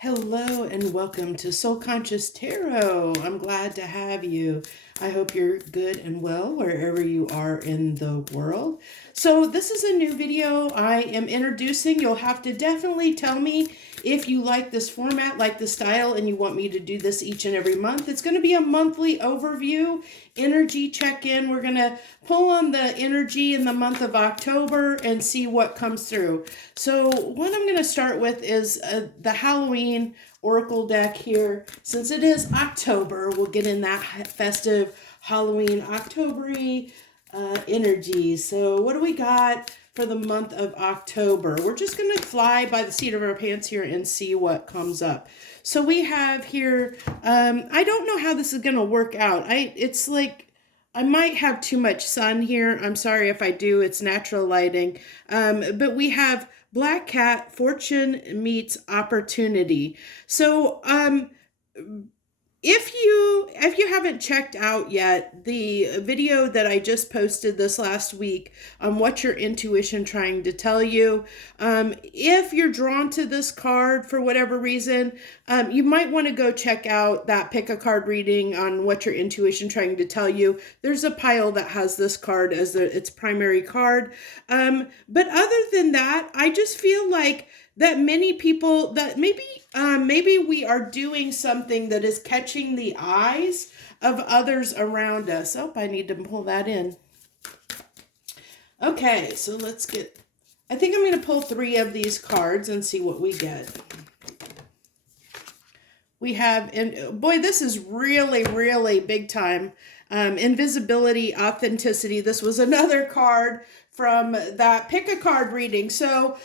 Hello and welcome to Soul Conscious Tarot. I'm glad to have you. I hope you're good and well wherever you are in the world. So this is a new video I am introducing. You'll have to definitely tell me if you like this format, like the style, and you want me to do this each and every month. It's going to be a monthly overview, energy check-in. We're going to pull on the energy in the month of October and see what comes through. So what I'm going to start with is the Halloween Oracle deck here. Since it is October, we'll get in that festive Halloween October-y energy. So what do we got for the month of October? We're just going to fly by the seat of our pants here and see what comes up. So we have here, I don't know how this is going to work out. It's like, I might have too much sun here. I'm sorry if I do. It's natural lighting. But we have Black Cat, Fortune Meets Opportunity. So if you haven't checked out yet the video that I just posted this last week on what your intuition trying to tell you, if you're drawn to this card for whatever reason, you might want to go check out that pick a card reading on what your intuition trying to tell you. There's a pile that has this card as its primary card. But other than that, I just feel like that many people that maybe we are doing something that is catching the eyes of others around us. Oh, I need to pull that in. Okay, so let's get, I think I'm going to pull 3 of these cards and see what we get. We have, and boy, this is really, really big time. Invisibility, authenticity. This was another card from that pick a card reading. So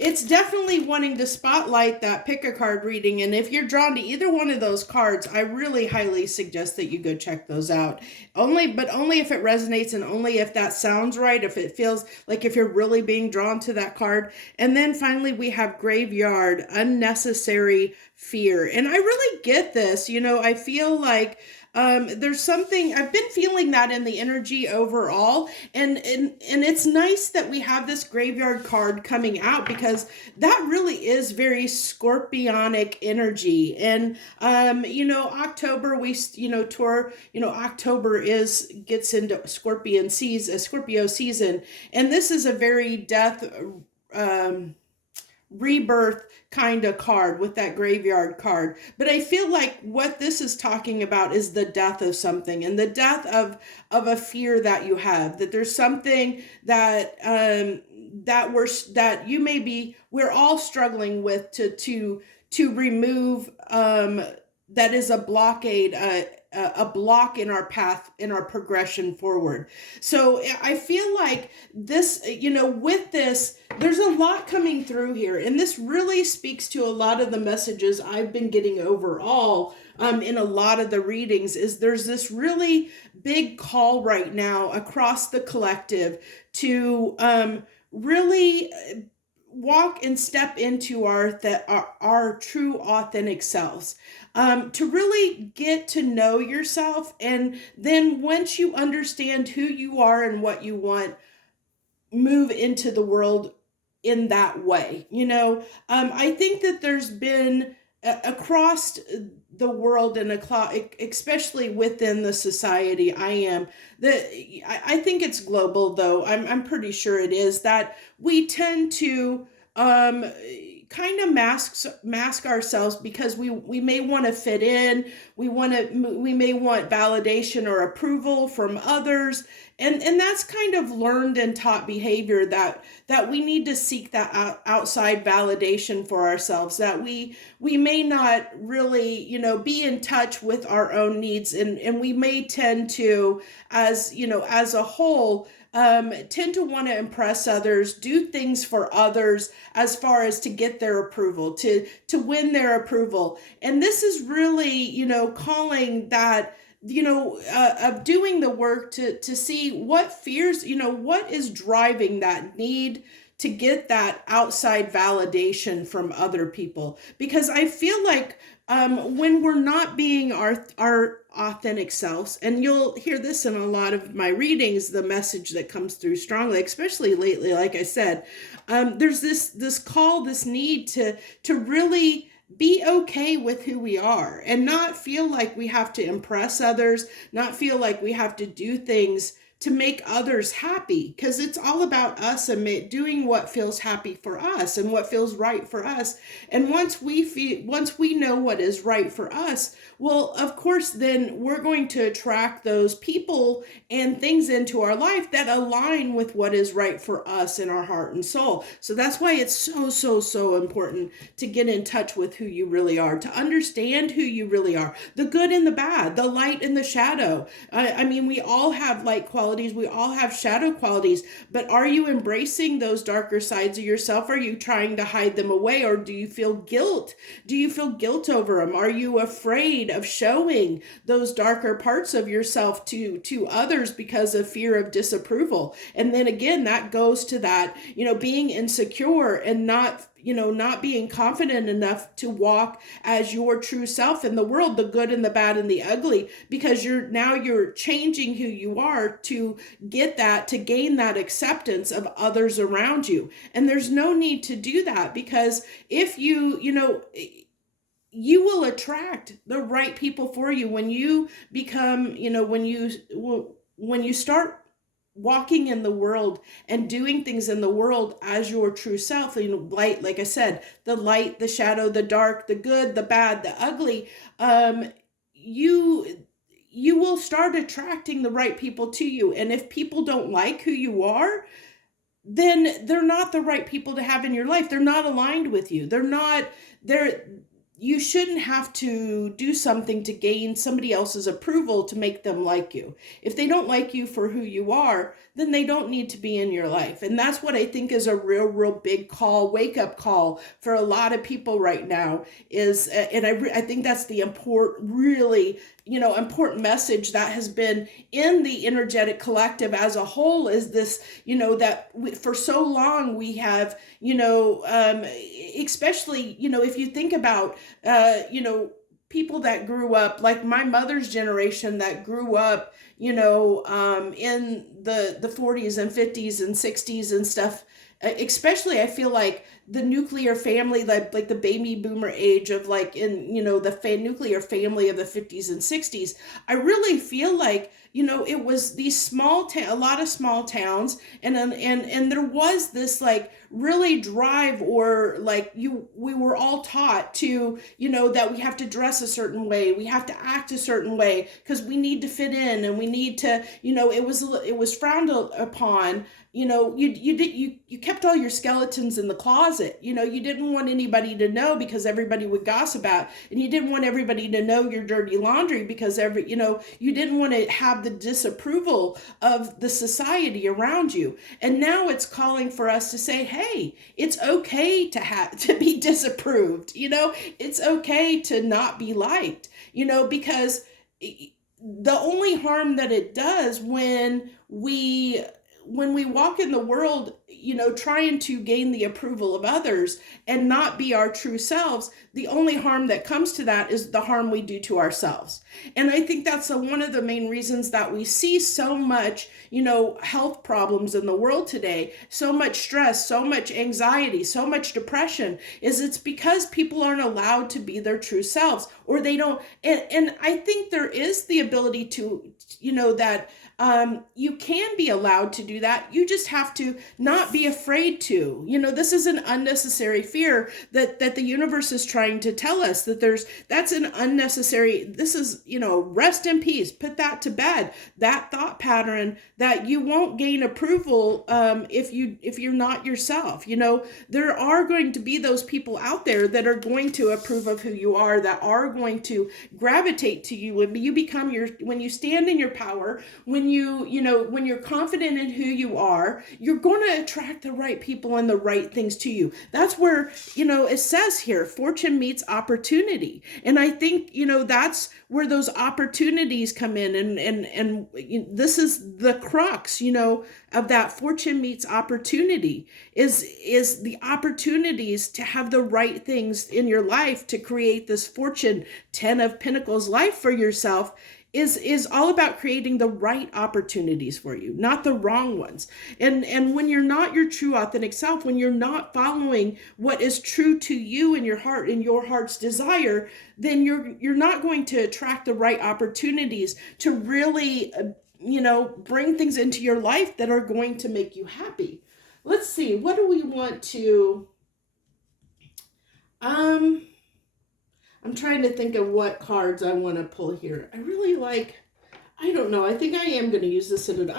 it's definitely wanting to spotlight that pick a card reading. And if you're drawn to either one of those cards, I really highly suggest that you go check those out. Only if it resonates and only if that sounds right, if it feels like if you're really being drawn to that card. And then finally we have Graveyard, Unnecessary Fear. And I really get this. I feel like there's something, I've been feeling that in the energy overall, and it's nice that we have this Graveyard card coming out because that really is very scorpionic energy. And October October gets into Scorpio season, and this is a very death rebirth kind of card with that Graveyard card. But I feel like what this is talking about is the death of something, and the death of a fear that you have, that there's something that we're all struggling with to remove, that is a blockade, a block in our path, in our progression forward. So I feel like this, with this, there's a lot coming through here. And this really speaks to a lot of the messages I've been getting overall in a lot of the readings. Is there's this really big call right now across the collective to really walk and step into our true authentic selves, to really get to know yourself. And then once you understand who you are and what you want, move into the world in that way. I think that there's been across the world, and especially within the society I think it's global, though I'm pretty sure it is, that we tend to kind of mask ourselves because we may want to fit in. We may want validation or approval from others, and that's kind of learned and taught behavior that we need to seek that outside validation for ourselves, that we may not really be in touch with our own needs, and we may tend to, as a whole, tend to want to impress others, do things for others as far as to get their approval, to win their approval. And this is really, calling that, of doing the work to see what fears, what is driving that need to get that outside validation from other people. Because I feel like when we're not being our authentic selves, and you'll hear this in a lot of my readings, the message that comes through strongly, especially lately, like I said, there's this call, this need to really be okay with who we are and not feel like we have to impress others, not feel like we have to do things to make others happy, because it's all about us and doing what feels happy for us and what feels right for us. And once we know what is right for us, well, of course, then we're going to attract those people and things into our life that align with what is right for us in our heart and soul. So that's why it's so important to get in touch with who you really are, to understand who you really are, the good and the bad, the light and the shadow. I mean, we all have light qualities, we all have shadow qualities, but are you embracing those darker sides of yourself? Are you trying to hide them away, or do you feel guilt? Do you feel guilt over them? Are you afraid of showing those darker parts of yourself to others because of fear of disapproval? And then again, that goes to that, being insecure and not being confident enough to walk as your true self in the world, the good and the bad and the ugly, because you're changing who you are to gain that acceptance of others around you. And there's no need to do that, because if you will attract the right people for you when you become, when you start walking in the world and doing things in the world as your true self, light, like I said, the light, the shadow, the dark, the good, the bad, the ugly, you will start attracting the right people to you. And if people don't like who you are, then they're not the right people to have in your life. They're not aligned with you. They're you shouldn't have to do something to gain somebody else's approval to make them like you. If they don't like you for who you are, then they don't need to be in your life. And that's what I think is a real big wake up call for a lot of people right now is, and I think that's the really important message that has been in the energetic collective as a whole, is this, that for so long we have, especially, if you think about, people that grew up, like my mother's generation that grew up, in the 40s and 50s and 60s and stuff, especially I feel like the nuclear family, like the baby boomer age of the nuclear family of the 50s and 60s, I really feel like, it was these a lot of small towns, and there was this really drive, or we were all taught to, that we have to dress a certain way, we have to act a certain way because we need to fit in, and we need to, it was frowned upon. You kept all your skeletons in the closet. You didn't want anybody to know because everybody would gossip about, and you didn't want everybody to know your dirty laundry because you didn't want to have the disapproval of the society around you. And now it's calling for us to say, hey, it's okay to be disapproved. It's okay to not be liked, because the only harm that it does when we walk in the world, trying to gain the approval of others and not be our true selves, the only harm that comes to that is the harm we do to ourselves. And I think that's one of the main reasons that we see so much, health problems in the world today, so much stress, so much anxiety, so much depression, is it's because people aren't allowed to be their true selves, or they don't. And I think there is the ability to, that you can be allowed to do that. You just have to not be afraid to. This is an unnecessary fear that the universe is trying to tell us that's an unnecessary. This is, rest in peace. Put that to bed. That thought pattern that you won't gain approval if you're not yourself. There are going to be those people out there that are going to approve of who you are, that are going to gravitate to you when you stand in your power, when you're confident in who you are, you're going to attract the right people and the right things to you. That's where, it says here, fortune meets opportunity. And I think, that's where those opportunities come in. And this is the crux, of that fortune meets opportunity is the opportunities to have the right things in your life to create this fortune 10 of Pentacles life for yourself. is all about creating the right opportunities for you, not the wrong ones. And when you're not your true authentic self, when you're not following what is true to you in your heart and your heart's desire, then you're not going to attract the right opportunities to really bring things into your life that are going to make you happy. Let's see, what do we want to I'm trying to think of what cards I want to pull here. I really like, I don't know. I think I am going to use this in we're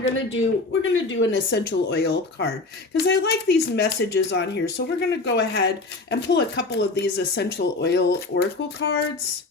going to do an essential oil card because I like these messages on here. So we're going to go ahead and pull a couple of these essential oil oracle cards.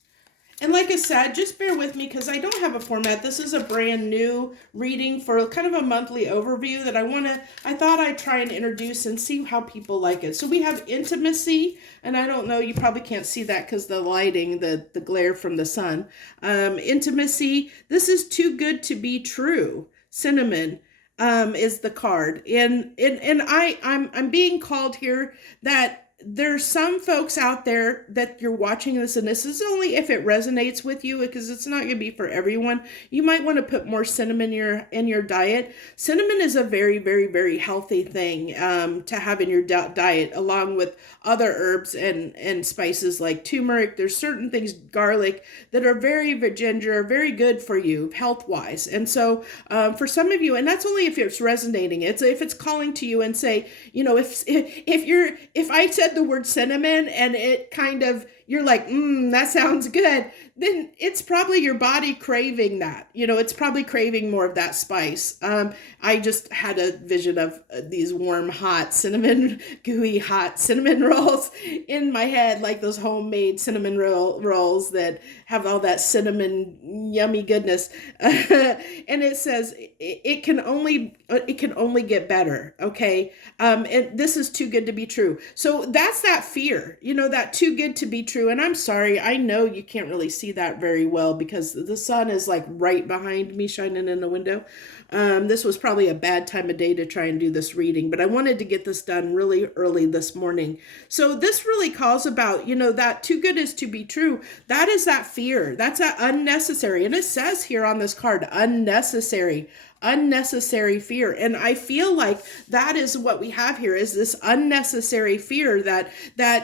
And like I said, just bear with me because I don't have a format. This is a brand new reading for kind of a monthly overview that I thought I'd try and introduce and see how people like it. So we have intimacy, and I don't know, you probably can't see that because the lighting, the glare from the sun. Intimacy, this is too good to be true. Cinnamon is the card. And I'm being called here that there's some folks out there that you're watching this, and this is only if it resonates with you, because it's not going to be for everyone. You might want to put more cinnamon in your diet. Cinnamon is a very, very, very healthy thing to have in your diet, along with other herbs and spices like turmeric. There's certain things, garlic, that are ginger, very good for you health-wise. And so for some of you, and that's only if it's resonating. If it's calling to you and say, if I said the word cinnamon and it kind of, you're like, that sounds good, then it's probably your body craving that. It's probably craving more of that spice. I just had a vision of these warm, hot cinnamon, gooey, hot cinnamon rolls in my head, like those homemade cinnamon rolls that have all that cinnamon yummy goodness. And it says it can only get better. Okay. And this is too good to be true. So that's that fear, that too good to be true. And I'm sorry, I know you can't really see that very well because the sun is like right behind me shining in the window. This was probably a bad time of day to try and do this reading, but I wanted to get this done really early this morning. So this really calls about, that too good is to be true. That is that fear. That's that unnecessary. And it says here on this card, unnecessary fear. And I feel like that is what we have here, is this unnecessary fear that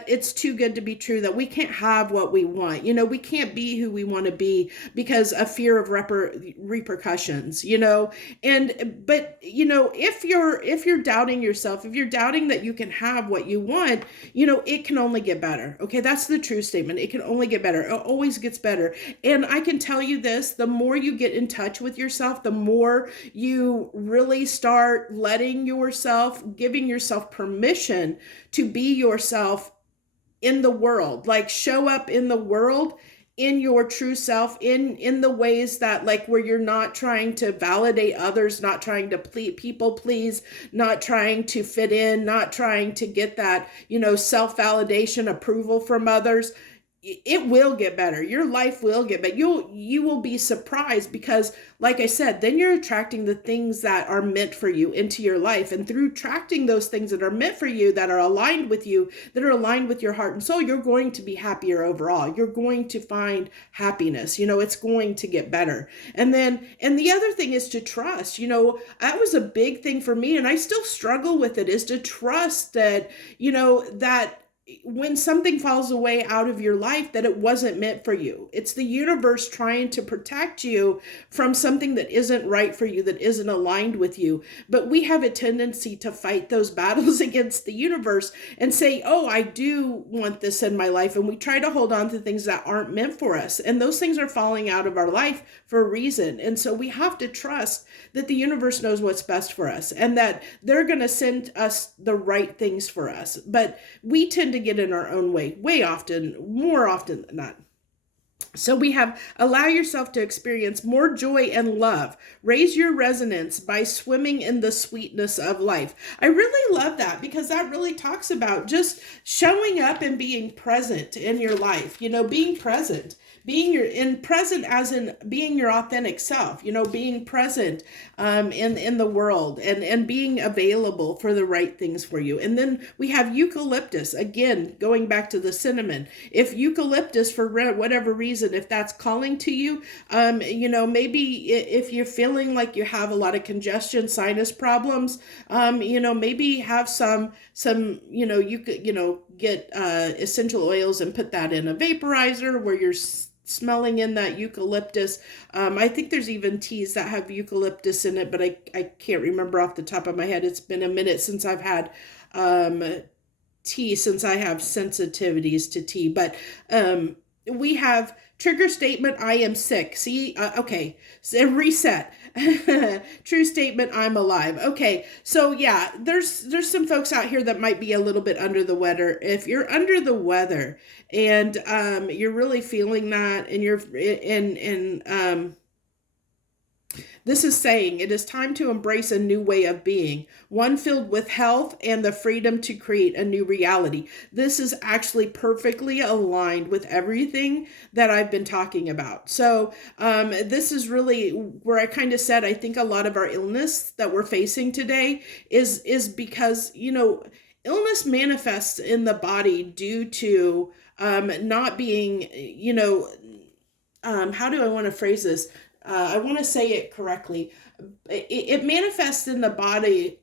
it's too good to be true, that we can't have what we want. We can't be who we want to be because of fear of repercussions, but if you're doubting yourself, if you're doubting that you can have what you want, it can only get better. Okay. That's the true statement. It can only get better. It always gets better. And I can tell you this, the more you get in touch with yourself, the more you really start giving yourself permission to be yourself in the world, like show up in the world in your true self, in the ways that, like, where you're not trying to validate others, not trying to people please, not trying to fit in, not trying to get that, self-validation, approval from others. It will get better. Your life will get better. You will be surprised because, like I said, then you're attracting the things that are meant for you into your life. And through attracting those things that are meant for you, that are aligned with you, that are aligned with your heart and soul, you're going to be happier overall. You're going to find happiness. It's going to get better. And the other thing is to trust. That was a big thing for me, and I still struggle with it, is to trust that, that when something falls away out of your life, that it wasn't meant for you. It's the universe trying to protect you from something that isn't right for you, that isn't aligned with you. But we have a tendency to fight those battles against the universe and say, oh, I do want this in my life. And we try to hold on to things that aren't meant for us. And those things are falling out of our life for a reason. And so we have to trust that the universe knows what's best for us and that they're going to send us the right things for us. But we tend to get in our own way more often than not. So we have allow yourself to experience more joy and love. Raise your resonance by swimming in the sweetness of life. I really love that because that really talks about just showing up and being present in your life, being present. Present as in being your authentic self, being present in the world and being available for the right things for you. And then we have eucalyptus, again, going back to the cinnamon. If eucalyptus, for whatever reason, reason, if that's calling to you, maybe if you're feeling like you have a lot of congestion, sinus problems, maybe have some, you could, get essential oils and put that in a vaporizer where you're smelling in that eucalyptus. I think there's even teas that have eucalyptus in it, but I can't remember off the top of my head. It's been a minute since I've had tea, since I have sensitivities to tea. But we have trigger statement, I am sick. See, okay, so reset. True statement, I'm alive. Okay, so yeah, there's some folks out here that might be a little bit under the weather. If you're under the weather and you're really feeling that, and you're this is saying it is time to embrace a new way of being, one filled with health and the freedom to create a new reality. This is actually perfectly aligned with everything that I've been talking about. So this is really where I kind of said, I think a lot of our illness that we're facing today is because, illness manifests in the body due to not being, how do I want to phrase this? I want to say it correctly. It manifests in the body.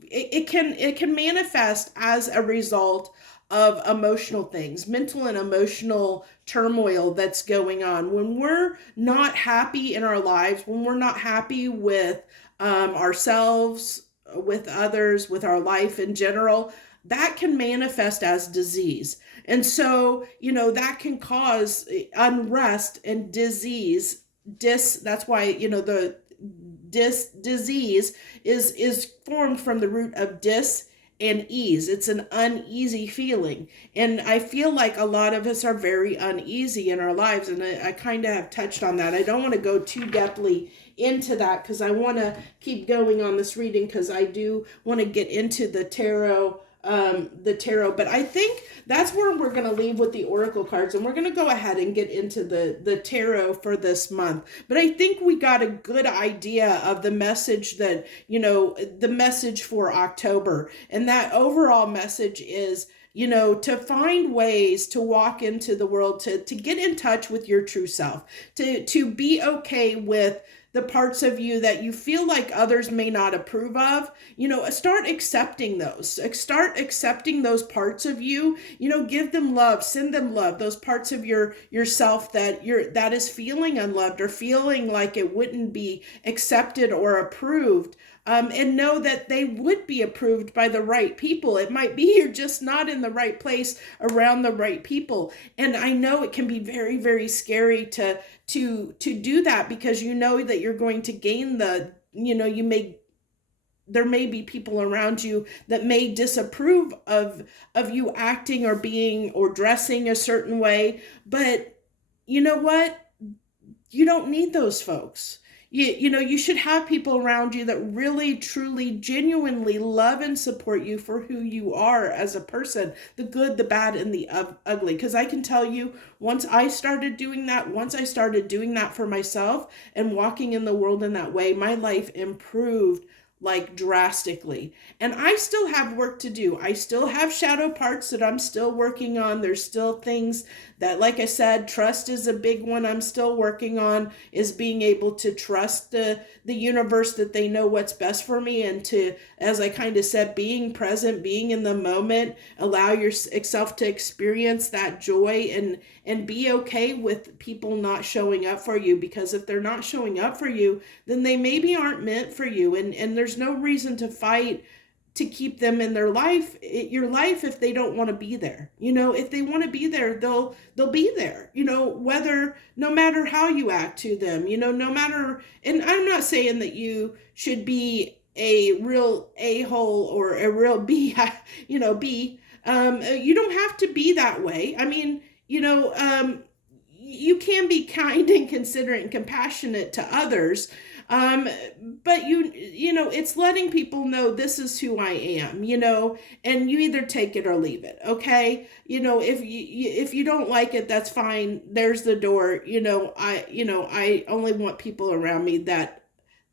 It can manifest as a result of emotional things, mental and emotional turmoil that's going on. When we're not happy in our lives, when we're not happy with ourselves, with others, with our life in general, that can manifest as disease. And so, that can cause unrest and disease. That's why, the disease is formed from the root of dis and ease. It's an uneasy feeling. And I feel like a lot of us are very uneasy in our lives. And I kind of have touched on that. I don't want to go too deeply into that because I want to keep going on this reading, because I do want to get into the tarot. But I think that's where we're going to leave with the oracle cards, and we're going to go ahead and get into the tarot for this month. But I think we got a good idea of the message that, the message for October, and that overall message is, to find ways to walk into the world, to get in touch with your true self, to be okay with the parts of you that you feel like others may not approve of. Start accepting those. Start accepting those parts of you. Give them love, send them love. Those parts of yourself that is feeling unloved or feeling like it wouldn't be accepted or approved. And know that they would be approved by the right people. It might be you're just not in the right place around the right people. And I know it can be very, very scary to do that, because you know that you're going to gain there may be people around you that may disapprove of you acting or being or dressing a certain way. But you know what? You don't need those folks. You should have people around you that really, truly, genuinely love and support you for who you are as a person, the good, the bad, and the ugly. Because I can tell you, once I started doing that for myself and walking in the world in that way, my life improved like drastically. And I still have work to do. I still have shadow parts that I'm still working on. There's still things that, like I said, trust is a big one I'm still working on, is being able to trust the universe that they know what's best for me, and to, as I kind of said, being present, being in the moment, allow yourself to experience that joy, and be okay with people not showing up for you, because if they're not showing up for you, then they maybe aren't meant for you, and there's no reason to fight to keep them in your life if they don't want to be there. If they want to be there, they'll be there, whether, no matter how you act to them, no matter. And I'm not saying that you should be a real a-hole or a real b, you don't have to be that way. I mean, you can be kind and considerate and compassionate to others. But it's letting people know this is who I am, and you either take it or leave it. Okay. If you don't like it, that's fine. There's the door. I only want people around me that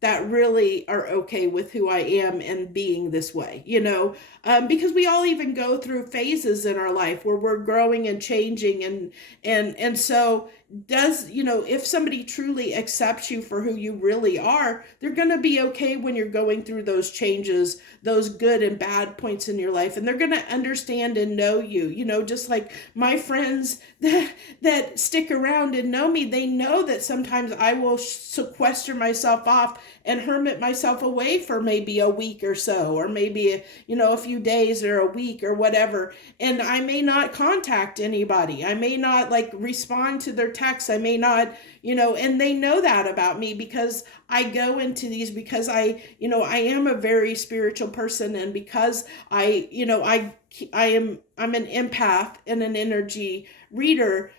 that really are okay with who I am and being this way, because we all even go through phases in our life where we're growing and changing, and so does, if somebody truly accepts you for who you really are, they're going to be okay when you're going through those changes, those good and bad points in your life, and they're going to understand and know you, just like my friends that stick around and know me, they know that sometimes I will sequester myself off and hermit myself away for maybe a week or so, or maybe a few days or a week or whatever, and I may not contact anybody, I may not like respond to their texts, I may not, and they know that about me because I go into these, because I am a very spiritual person, and because I'm an empath and an energy reader.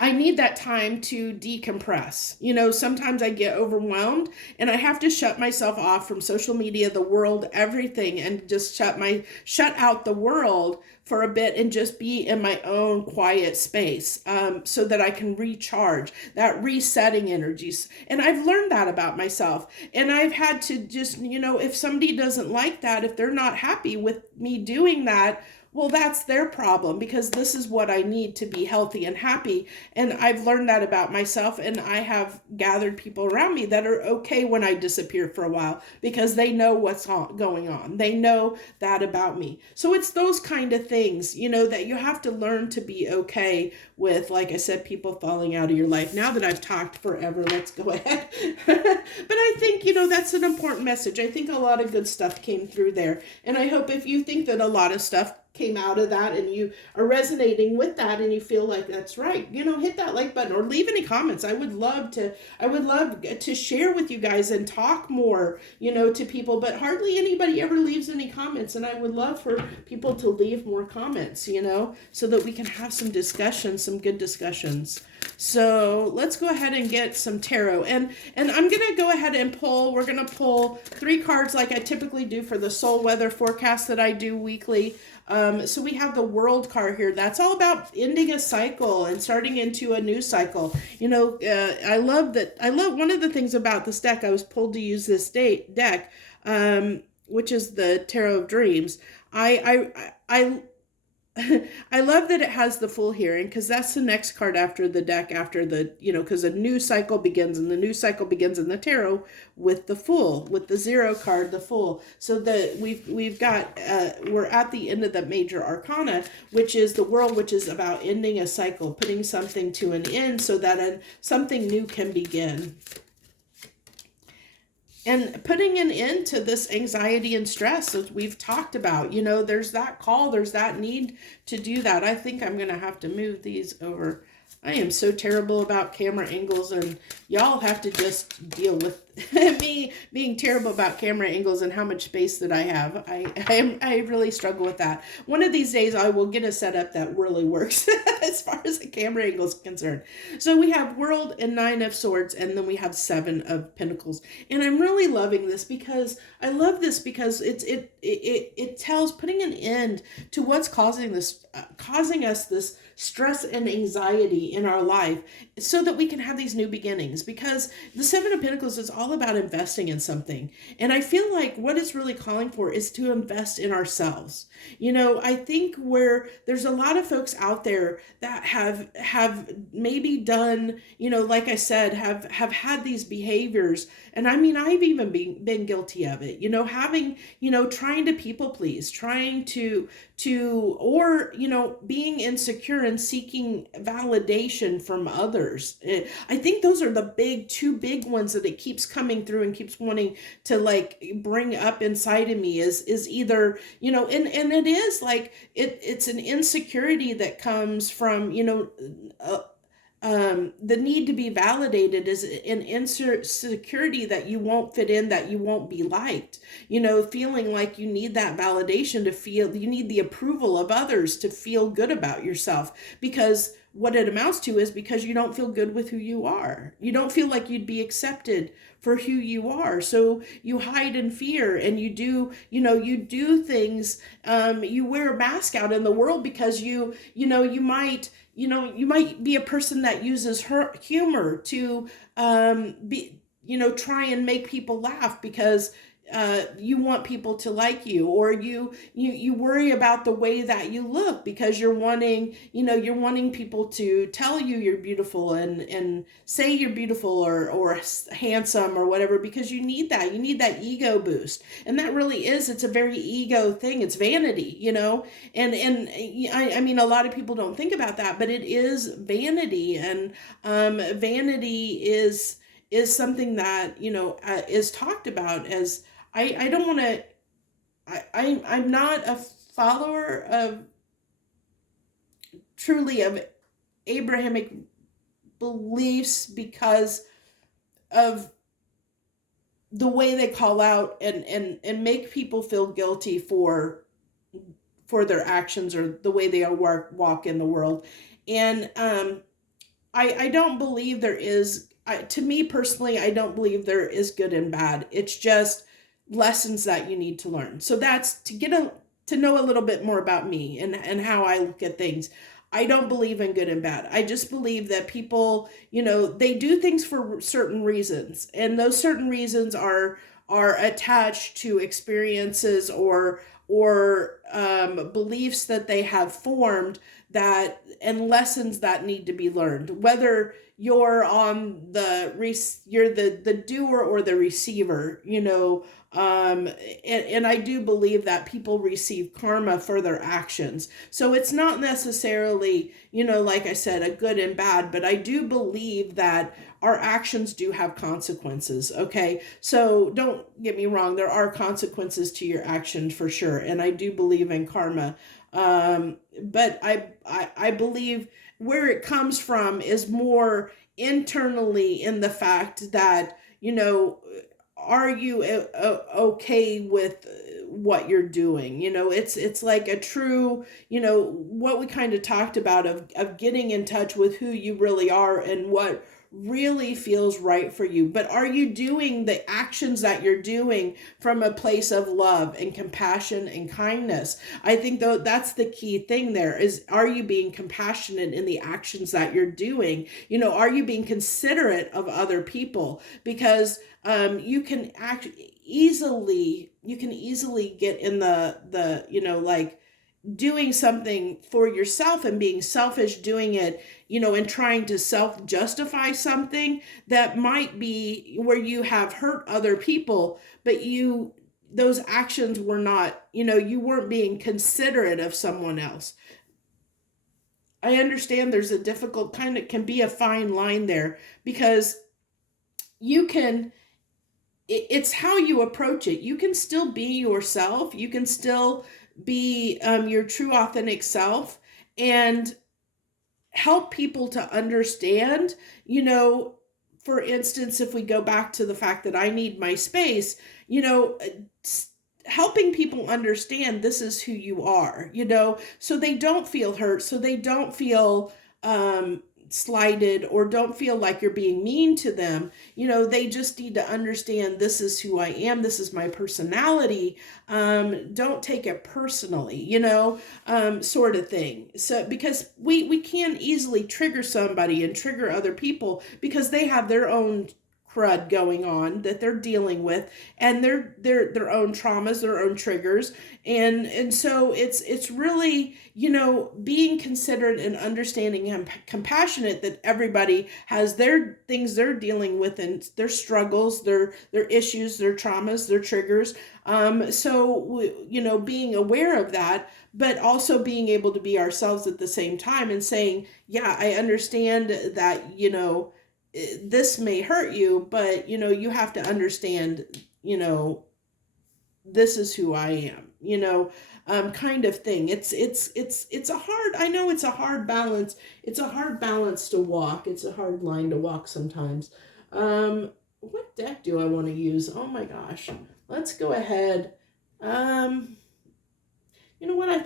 I need that time to decompress. Sometimes I get overwhelmed and I have to shut myself off from social media, the world, everything, and just shut out the world for a bit and just be in my own quiet space, so that I can recharge, that resetting energies. And I've learned that about myself. And I've had to just, if somebody doesn't like that, if they're not happy with me doing that, well, that's their problem, because this is what I need to be healthy and happy. And I've learned that about myself, and I have gathered people around me that are okay when I disappear for a while, because they know what's going on. They know that about me. So it's those kind of things, that you have to learn to be okay with, like I said, people falling out of your life. Now that I've talked forever, let's go ahead. But I think, that's an important message. I think a lot of good stuff came through there. And I hope if you think that a lot of stuff came out of that and you are resonating with that and you feel like that's right, hit that like button or leave any comments. I would love to share with you guys and talk more, to people, but hardly anybody ever leaves any comments, and I would love for people to leave more comments, so that we can have some discussions, some good discussions. So let's go ahead and get some tarot, and I'm gonna go ahead and we're gonna pull 3 cards like I typically do for the soul weather forecast that I do weekly. So we have the World card here. That's all about ending a cycle and starting into a new cycle. I love one of the things about this deck. I was pulled to use this deck, which is the Tarot of Dreams. I I love that it has the Fool here, because that's the next card after the deck, after the, because a new cycle begins, and the new cycle begins in the tarot with the Fool, with the 0 card, the Fool. So we've got, we're at the end of the major arcana, which is the World, which is about ending a cycle, putting something to an end so that something new can begin. And putting an end to this anxiety and stress, as we've talked about, there's that call, there's that need to do that. I think I'm going to have to move these over. I am so terrible about camera angles, and y'all have to just deal with me being terrible about camera angles and how much space that I have. I really struggle with that. One of these days I will get a setup that really works as far as the camera angle is concerned. So we have World and 9 of Swords, and then we have 7 of Pentacles. And I'm really loving this because I love this because it tells putting an end to what's causing us this stress and anxiety in our life, so that we can have these new beginnings. Because the 7 of Pentacles is all about investing in something, and I feel like what it's really calling for is to invest in ourselves. I think where there's a lot of folks out there that have maybe done, like I said, have had these behaviors, and I mean, I've even been guilty of it, having, trying to people please, trying to or being insecure and seeking validation from others. I think those are the 2 big ones that it keeps coming through and keeps wanting to like bring up inside of me is either, and it is like it's an insecurity that comes from, the need to be validated, is an insecurity that you won't fit in, that you won't be liked, feeling like you need that validation to feel, you need the approval of others to feel good about yourself, because what it amounts to is because you don't feel good with who you are. You don't feel like you'd be accepted for who you are. So you hide in fear, and you do things, you wear a mask out in the world because you might be a person that uses her humor to be try and make people laugh because you want people to like you, or you worry about the way that you look because you're wanting people to tell you you're beautiful and say you're beautiful or handsome or whatever, because you need that ego boost. And that really is, it's a very ego thing. It's vanity, and I mean, a lot of people don't think about that, but it is vanity. And vanity is something that is talked about as, I don't want to, I'm not a follower of truly of Abrahamic beliefs because of the way they call out and make people feel guilty for their actions or the way they walk in the world. And I don't believe there is, to me personally, I don't believe there is good and bad. It's just lessons that you need to learn. So that's to know a little bit more about me and how I look at things. I don't believe in good and bad. I just believe that people, they do things for certain reasons, and those certain reasons are attached to experiences or beliefs that they have formed, that and lessons that need to be learned, whether you're on you're the doer or the receiver. And I do believe that people receive karma for their actions. So it's not necessarily, like I said, a good and bad, but I do believe that our actions do have consequences. Okay. So don't get me wrong. There are consequences to your actions for sure. And I do believe in karma. But I believe where it comes from is more internally, in the fact that, are you okay with what you're doing? It's like a true, what we kind of talked about of getting in touch with who you really are and what really feels right for you. But are you doing the actions that you're doing from a place of love and compassion and kindness? I think though that's the key thing there is, are you being compassionate in the actions that you're doing? Are you being considerate of other people? Because you can easily get in the like doing something for yourself and being selfish doing it, and trying to self justify something that might be where you have hurt other people, but those actions were not, you weren't being considerate of someone else. I understand there's a difficult kind of, can be a fine line there, because you can, it's how you approach it. You can still be yourself. You can still be your true authentic self and help people to understand. For instance, if we go back to the fact that I need my space, helping people understand this is who you are, so they don't feel hurt, so they don't feel slighted, or don't feel like you're being mean to them. They just need to understand this is who I am, this is my personality. Don't take it personally, sort of thing. So because we can easily trigger somebody and trigger other people because they have their own crud going on that they're dealing with, and their own traumas, their own triggers. And so it's really, being considerate and understanding and compassionate that everybody has their things they're dealing with, and their struggles, their issues, their traumas, their triggers. So being aware of that, but also being able to be ourselves at the same time, and saying, yeah, I understand that, this may hurt you, but you have to understand, this is who I am, kind of thing. It's a hard, I know it's a hard balance. It's a hard balance to walk. It's a hard line to walk sometimes. What deck do I want to use? Oh my gosh. Let's go ahead. You know what? I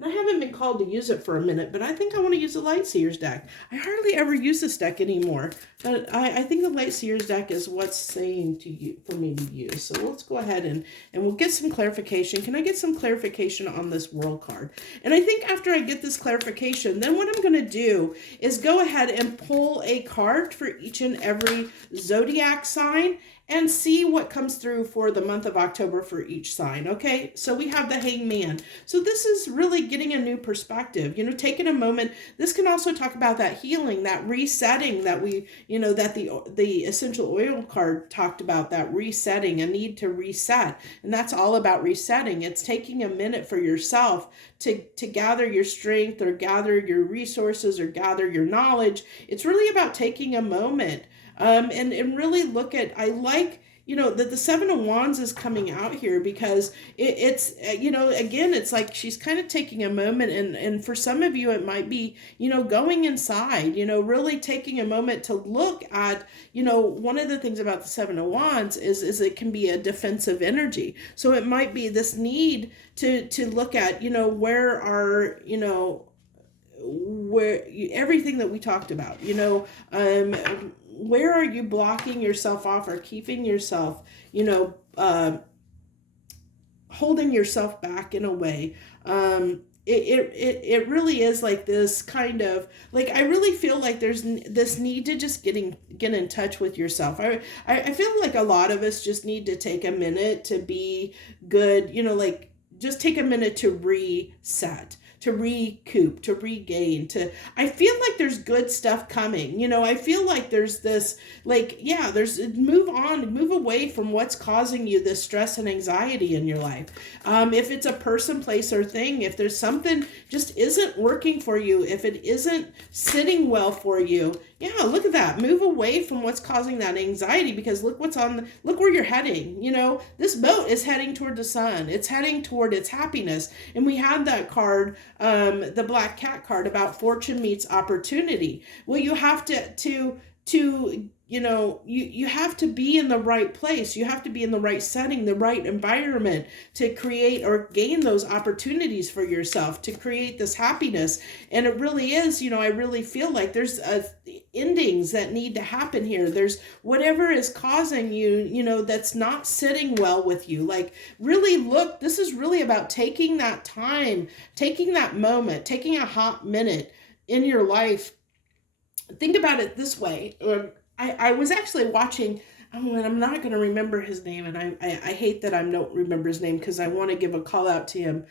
and I haven't been called to use it for a minute, but I think I want to use the Light Seers deck. I hardly ever use this deck anymore, but I think the Light Seers deck is what's saying to you for me to use. So let's go ahead and we'll get some clarification. Can I get some clarification on this World card? And I think after I get this clarification, then what I'm going to do is go ahead and pull a card for each and every zodiac sign and see what comes through for the month of October for each sign, okay? So we have the Hangman. So this is really getting a new perspective, you know, taking a moment. This can also talk about that healing, that resetting that we, you know, that the essential oil card talked about, that resetting, a need to reset. And that's all about resetting. It's taking a minute for yourself to gather your strength or gather your resources or gather your knowledge. It's really about taking a moment. And really look at, I like, you know, that the Seven of Wands is coming out here because it's, you know, again, it's like she's kind of taking a moment, and for some of you, it might be, you know, going inside, you know, really taking a moment to look at, you know, one of the things about the Seven of Wands is it can be a defensive energy. So it might be this need to look at, you know, where are, you know, where everything that we talked about, you know, where are you blocking yourself off or keeping yourself, you know, holding yourself back in a way. It really is like this kind of, like, I really feel like there's this need to just get in touch with yourself. I feel like a lot of us just need to take a minute to be good, you know, like just take a minute to reset, to recoup, to regain, I feel like there's good stuff coming. You know, I feel like there's this, like, yeah, there's move on, move away from what's causing you this stress and anxiety in your life. If it's a person, place, or thing, if there's something just isn't working for you, if it isn't sitting well for you, yeah, look at that. Move away from what's causing that anxiety, because look look where you're heading. You know, this boat is heading toward the sun. It's heading toward its happiness. And we had that card, the Black Cat card, about fortune meets opportunity. Well, you have to you know, you have to be in the right place. You have to be in the right setting, the right environment to create or gain those opportunities for yourself, to create this happiness. And it really is, you know, I really feel like there's endings that need to happen here. There's whatever is causing you, you know, that's not sitting well with you. Like, really look, this is really about taking that time, taking that moment, taking a hot minute in your life. Think about it this way. I was actually watching, and I'm not going to remember his name, and I hate that I don't remember his name because I want to give a call out to him.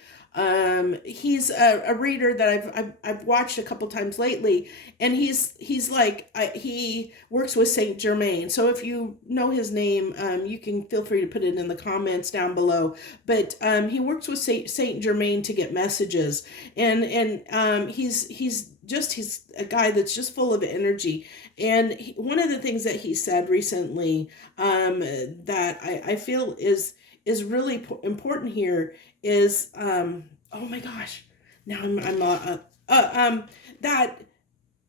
He's a reader that I've watched a couple times lately, and he's like, he works with Saint Germain. So if you know his name, you can feel free to put it in the comments down below. But he works with Saint Germain to get messages, and he's a guy that's just full of energy. And one of the things that he said recently, that I feel is really important here is, oh my gosh, now I'm that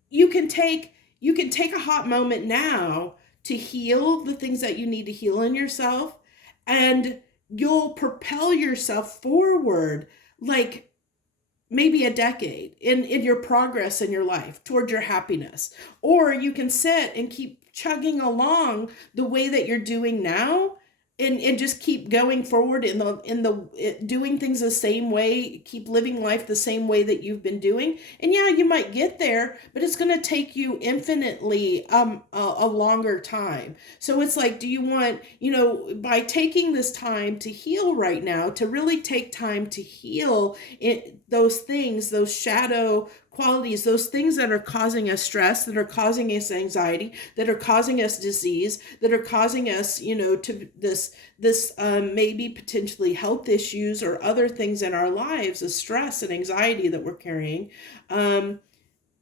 you can take a hot moment now to heal the things that you need to heal in yourself, and you'll propel yourself forward like maybe a decade in your progress in your life toward your happiness. Or you can sit and keep chugging along the way that you're doing now, and just keep going forward in the doing things the same way, keep living life the same way that you've been doing. And yeah, you might get there, but it's going to take you infinitely a longer time. So it's like, do you want, you know, by taking this time to heal right now, to really take time to heal those things, those shadow qualities, those things that are causing us stress, that are causing us anxiety, that are causing us disease, that are causing us, you know, to this maybe potentially health issues or other things in our lives, the stress and anxiety that we're carrying.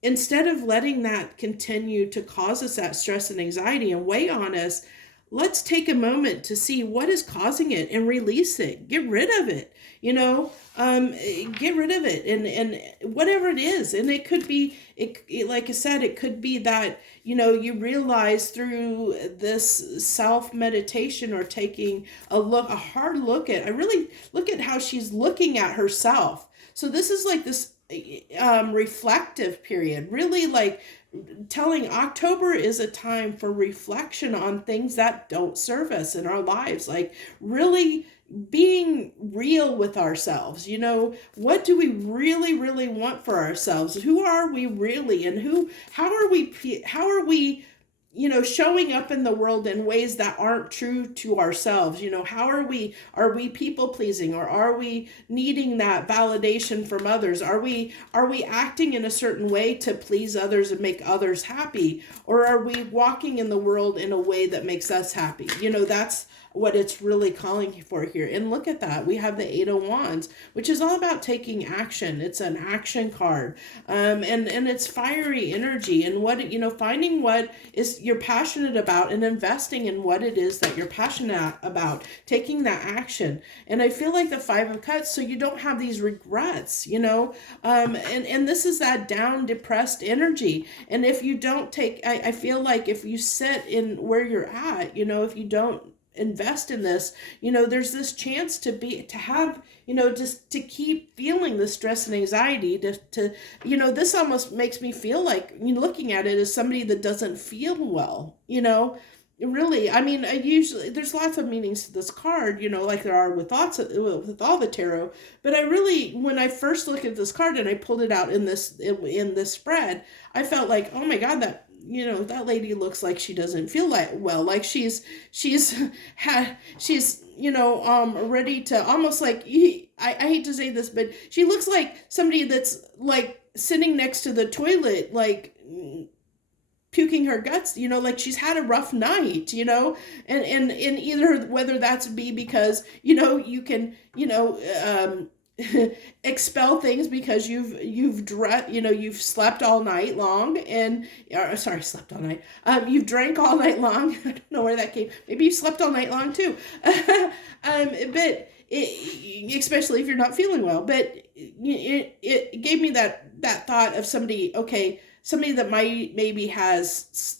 Instead of letting that continue to cause us that stress and anxiety and weigh on us, let's take a moment to see what is causing it and release it. Get rid of it, you know, get rid of it, and whatever it is. And it could be, like I said, it could be that, you know, you realize through this self-meditation or taking a hard look at, I really look at how she's looking at herself. So this is like this reflective period, really, like telling October is a time for reflection on things that don't serve us in our lives, like really being real with ourselves. What do we really, really want for ourselves? Who are we really? And how are we showing up in the world in ways that aren't true to ourselves? How are we people pleasing, or are we needing that validation from others? Are we acting in a certain way to please others and make others happy, or are we walking in the world in a way that makes us happy? That's what it's really calling for here. And look at that. We have the Eight of Wands, which is all about taking action. It's an action card. And it's fiery energy, and finding what is you're passionate about and investing in what it is that you're passionate about, taking that action. And I feel like the Five of Cups, so you don't have these regrets, and this is that down, depressed energy. And if you don't I feel like if you sit in where you're at, if you don't invest in this, there's this chance to have, just to keep feeling the stress and anxiety to this almost makes me feel like, looking at it as somebody that doesn't feel well, really. I mean, I usually, there's lots of meanings to this card, like there are with all the tarot, but I really, when I first looked at this card and I pulled it out in this spread, I felt like, oh my God, that lady looks like she doesn't feel well, like she's ready to almost like, I hate to say this, but she looks like somebody that's like sitting next to the toilet, like puking her guts, like she's had a rough night, and either whether that's because, you can, expel things because you've slept all night long, and slept all night. You've drank all night long. I don't know where that came. Maybe you slept all night long too. But especially if you're not feeling well. But it gave me that thought of somebody that maybe has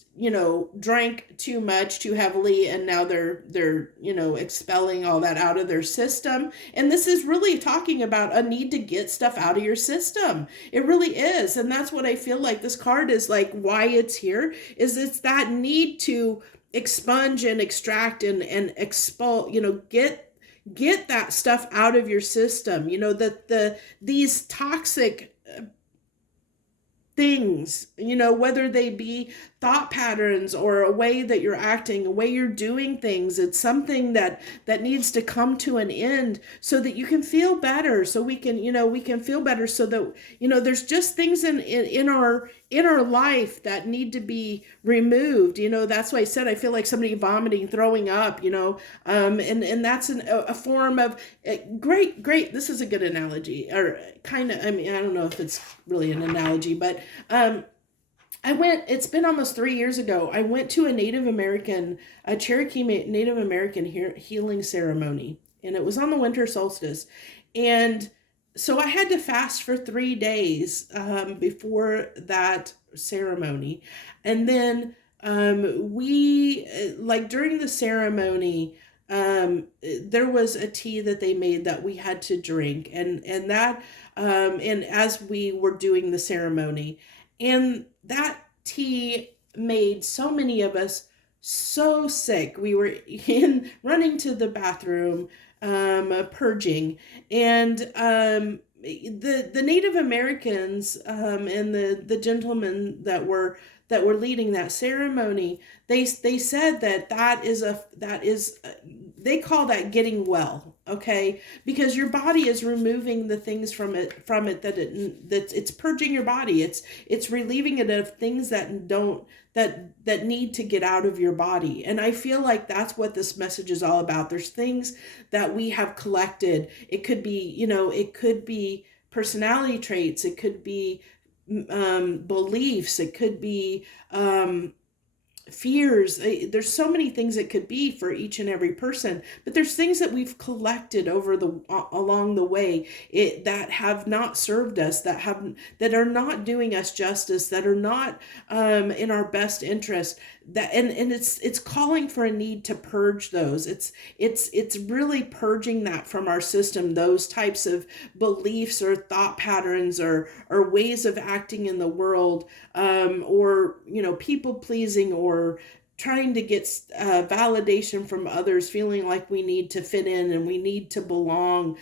drank too much too heavily, and now they're expelling all that out of their system. And this is really talking about a need to get stuff out of your system. It really is. And that's what I feel like this card is, like, why it's here is it's that need to expunge and extract and expel, get that stuff out of your system, that these toxic things, whether they be thought patterns or a way that you're acting, a way you're doing things. It's something that needs to come to an end so that you can feel better, so we can feel better, so that, there's just things in our life that need to be removed. That's why I said I feel like somebody vomiting, throwing up, and that's a form of great. This is a good analogy, or kind of, I mean, I don't know if it's really an analogy, but it's been almost 3 years ago. I went to a Cherokee Native American healing ceremony, and it was on the winter solstice. And so I had to fast for 3 days before that ceremony. And then during the ceremony, there was a tea that they made that we had to drink, and as we were doing the ceremony, and that tea made so many of us so sick. We were running to the bathroom, purging, and the Native Americans and the gentlemen that were leading that ceremony, they said that is they call that getting well, okay? Because your body is removing the things from it that it's purging your body. It's relieving it of things that need to get out of your body. And I feel like that's what this message is all about. There's things that we have collected. It could be personality traits. It could be beliefs. It could be fears. There's so many things it could be for each and every person, but there's things that we've collected along the way that have not served us, that are not doing us justice, that are not in our best interest, that, and it's calling for a need to purge those. It's really purging that from our system, those types of beliefs or thought patterns or ways of acting in the world, or people pleasing, or trying to get validation from others, feeling like we need to fit in and we need to belong,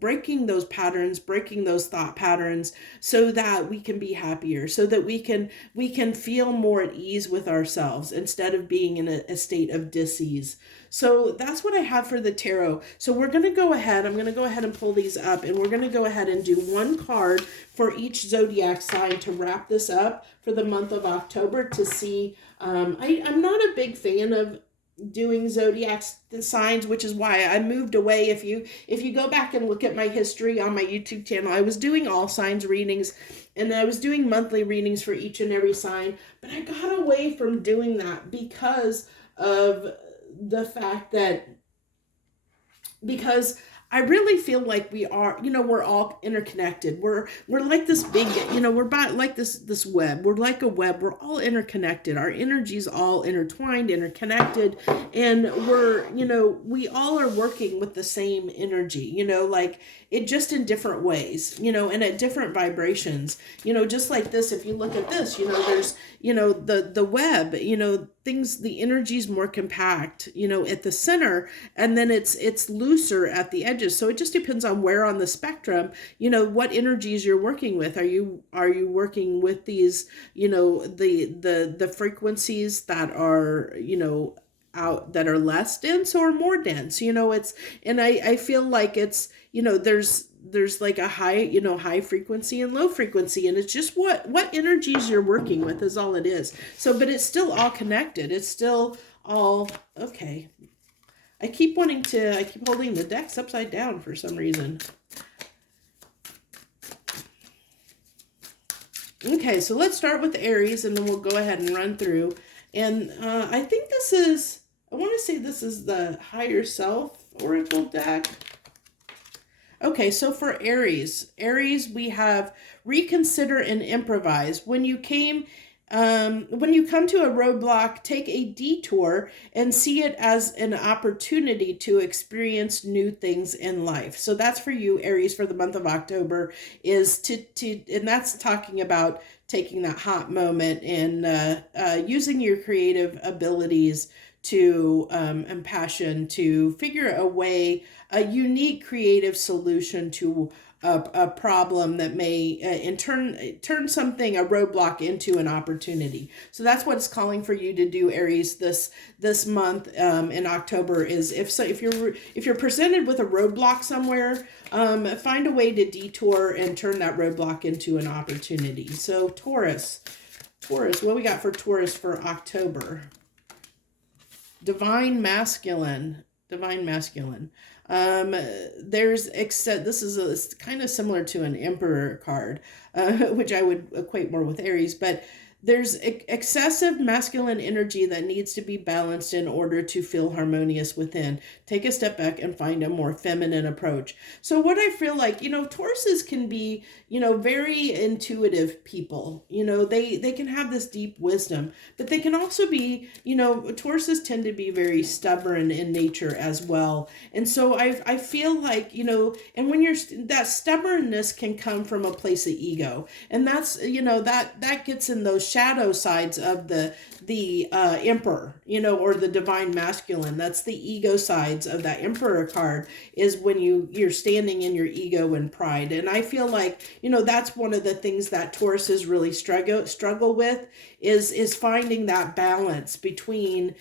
breaking those patterns, breaking those thought patterns, so that we can be happier, so that we can feel more at ease with ourselves instead of being in a state of dis-ease. So that's what I have for the tarot. So I'm going to go ahead and pull these up, and we're going to go ahead and do one card for each zodiac sign to wrap this up for the month of October, to see. I'm not a big fan of doing zodiac signs, which is why I moved away. If you go back and look at my history on my YouTube channel, I was doing all signs readings, and I was doing monthly readings for each and every sign, but I got away from doing that because of the fact that, because I really feel like we're all interconnected. We're like this big, we're like this web. We're like a web. We're all interconnected. Our energy's all intertwined, interconnected, and we all are working with the same energy, like it, just in different ways, and at different vibrations, just like this. If you look at this, there's, the web, things, the energy's more compact, at the center, and then it's looser at the edges. So it just depends on where on the spectrum, what energies you're working with. Are you working with these, the frequencies that are, out, that are less dense or more dense? And I feel like it's, there's like a high frequency and low frequency, and it's just what energies you're working with is all it is. So, but it's still all connected. It's still all okay. I keep holding the decks upside down for some reason. Okay, so let's start with Aries, and then we'll go ahead and run through. And I think I want to say this is the Higher Self Oracle deck. Okay, so for Aries, we have reconsider and improvise. When you come to a roadblock, take a detour and see it as an opportunity to experience new things in life. So that's for you, Aries, for the month of October, is and that's talking about taking that hot moment and using your creative abilities to and passion to figure a unique creative solution to a problem that may in turn something, a roadblock, into an opportunity. So that's what it's calling for you to do, Aries, this month in October. Is if you're presented with a roadblock somewhere, find a way to detour and turn that roadblock into an opportunity. So Taurus, what we got for Taurus for October? Divine masculine. This is kind of similar to an Emperor card, which I would equate more with Aries, but there's excessive masculine energy that needs to be balanced in order to feel harmonious within. Take a step back and find a more feminine approach. So what I feel like, Tauruses can be, very intuitive people. They can have this deep wisdom, but they can also be, Tauruses tend to be very stubborn in nature as well. And so I feel like, and when that stubbornness can come from a place of ego. And that's, that gets in those shadow sides of the Emperor, or the divine masculine. That's the ego sides of that Emperor card, is when you're standing in your ego and pride. And I feel like, that's one of the things that Tauruses really struggle with is finding that balance between,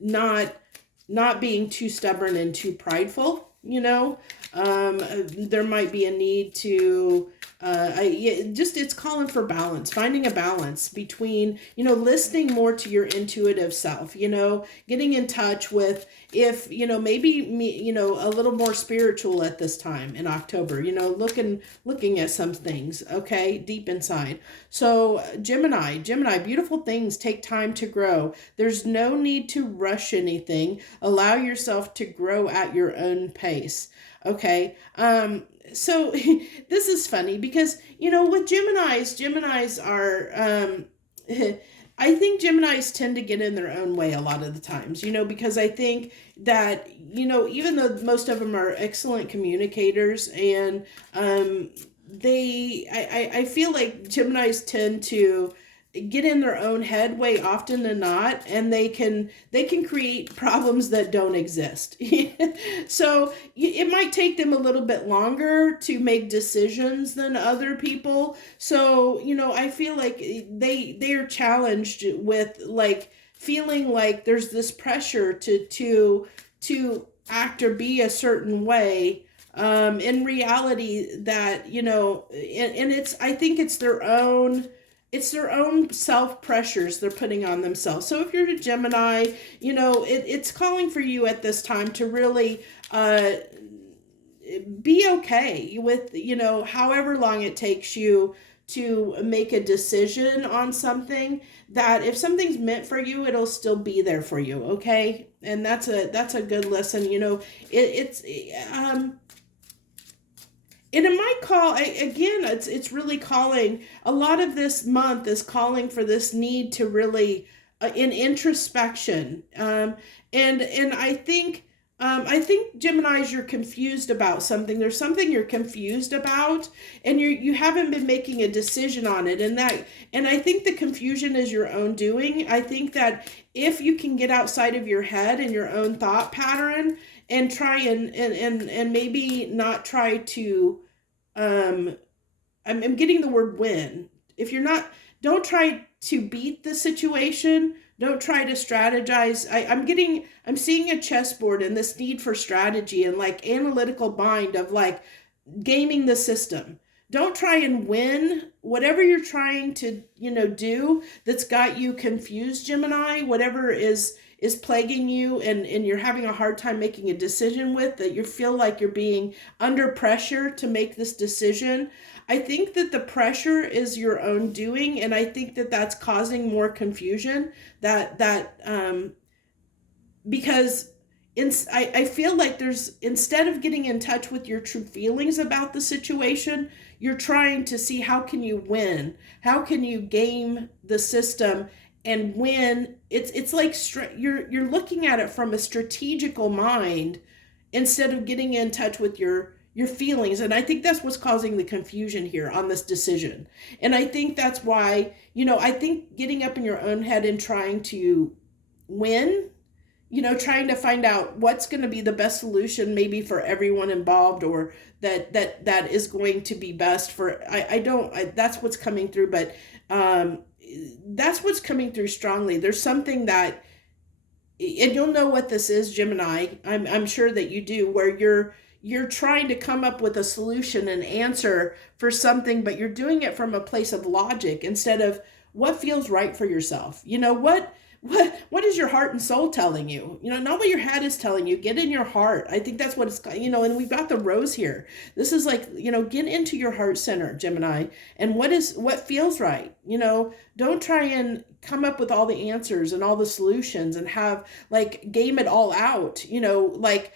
not being too stubborn and too prideful. There might be a need to it's calling for balance, finding a balance between, listening more to your intuitive self, getting in touch with, if, maybe a little more spiritual at this time in October, looking at some things, okay, deep inside. So Gemini, beautiful things take time to grow. There's no need to rush anything. Allow yourself to grow at your own pace. Okay. So this is funny because, with Geminis are, I think Geminis tend to get in their own way a lot of the times, because I think that, even though most of them are excellent communicators, and I feel like Geminis tend to get in their own head way often than not, and they can create problems that don't exist. So it might take them a little bit longer to make decisions than other people. So I feel like they're challenged with, like, feeling like there's this pressure to act or be a certain way, in reality, that, and I think it's their own self pressures they're putting on themselves. So if you're a Gemini, it's calling for you at this time to really be okay with, however long it takes you to make a decision on something. That if something's meant for you, it'll still be there for you. Okay. And that's a good lesson. It's and it might call, again, it's really calling, a lot of this month is calling for this need to really, in introspection. And I think Geminis, you're confused about something. There's something you're confused about, and you haven't been making a decision on it. And I think the confusion is your own doing. I think that if you can get outside of your head and your own thought pattern, and try and maybe not try to, I'm getting the word win. If you're not, don't try to beat the situation. Don't try to strategize. I'm seeing a chessboard and this need for strategy and, like, analytical mind of, like, gaming the system. Don't try and win whatever you're trying to, do that's got you confused, Gemini, whatever is plaguing you, and you're having a hard time making a decision with, that you feel like you're being under pressure to make this decision. I think that the pressure is your own doing, and I think that that's causing more confusion, because I feel like instead of getting in touch with your true feelings about the situation, you're trying to see, how can you win? How can you game the system and win? It's like you're looking at it from a strategical mind instead of getting in touch with your feelings. And I think that's what's causing the confusion here on this decision. And I think that's why, I think getting up in your own head and trying to win, trying to find out what's going to be the best solution, maybe for everyone involved, or that is going to be best for, that's what's coming through. But that's what's coming through strongly. There's something that, and you'll know what this is, Gemini, I'm sure that you do, where you're trying to come up with a solution and answer for something, but you're doing it from a place of logic instead of what feels right for yourself. What is your heart and soul telling you? Not what your head is telling you. Get in your heart. I think that's what it's, and we've got the rose here. This is like, get into your heart center, Gemini, and what feels right. Don't try and come up with all the answers and all the solutions and have, like, game it all out, like,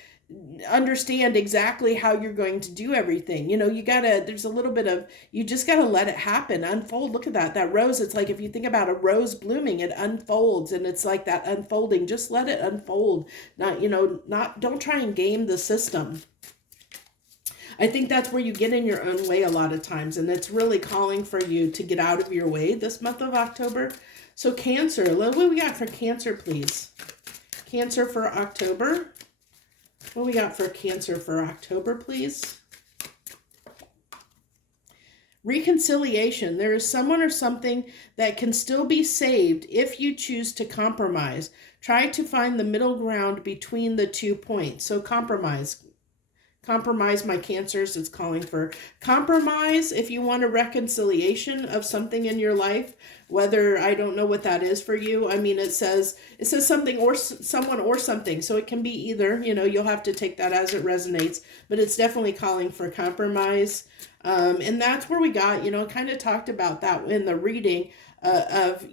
understand exactly how you're going to do everything. There's a little bit of, you just gotta let it happen, unfold. Look at that rose. It's like, if you think about a rose blooming, it unfolds, and it's like that unfolding. Just let it unfold. Don't try and game the system. I think that's where you get in your own way a lot of times, and it's really calling for you to get out of your way this month of October. So Cancer, what do we got for Cancer, please? Cancer for October. What we got for Cancer for October, please? Reconciliation. There is someone or something that can still be saved if you choose to compromise. Try to find the middle ground between the 2 points. So compromise. Compromise, my Cancers. It's calling for compromise if you want a reconciliation of something in your life, whether, I don't know what that is for you. I mean, it says something or someone or something. So it can be either, you'll have to take that as it resonates, but it's definitely calling for compromise. And that's where we got, kind of talked about that in the reading, of,